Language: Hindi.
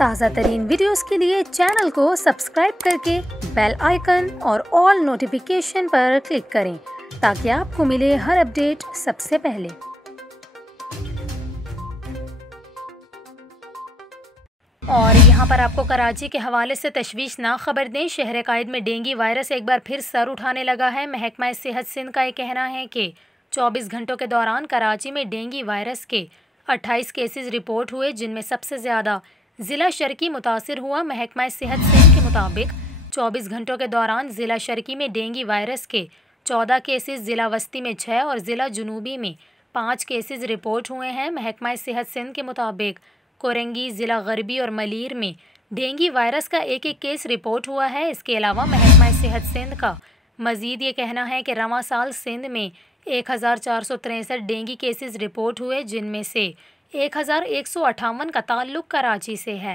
ताज़ा तरीन वीडियोस के लिए चैनल को सब्सक्राइब करके बेल आइकन और ऑल नोटिफिकेशन पर क्लिक करें ताकि आपको मिले हर अपडेट सबसे पहले। और यहाँ पर आपको कराची के हवाले से तशवीशनाक खबर दें। शहर कायद में डेंगू वायरस एक बार फिर सर उठाने लगा है। महकमा सेहत सिंध का ये कहना है कि 24 घंटों के दौरान कराची में डेंगू वायरस के 28 केसेस रिपोर्ट हुए, जिनमें सबसे ज़्यादा ज़िला शर्की मुतासिर हुआ। महकमा सेहत सिंध के मुताबिक 24 घंटों के दौरान ज़िला शर्की में डेंगू वायरस के 14 केसेस, ज़िला वस्ती में 6 और ज़िला जुनूबी में 5 केसेस रिपोर्ट हुए हैं। महकमा सेहत सिंध के मुताबिक कोरंगी, ज़िला गरबी और मलीर में डेंगू वायरस का एक केस रिपोर्ट हुआ है। इसके अलावा महकमा सेहत सिंध का मज़ीद ये कहना है कि रवां साल सिंध में 1463 डेंगू केसेस रिपोर्ट हुए, जिनमें से 1158 का ताल्लुक़ कराची से है।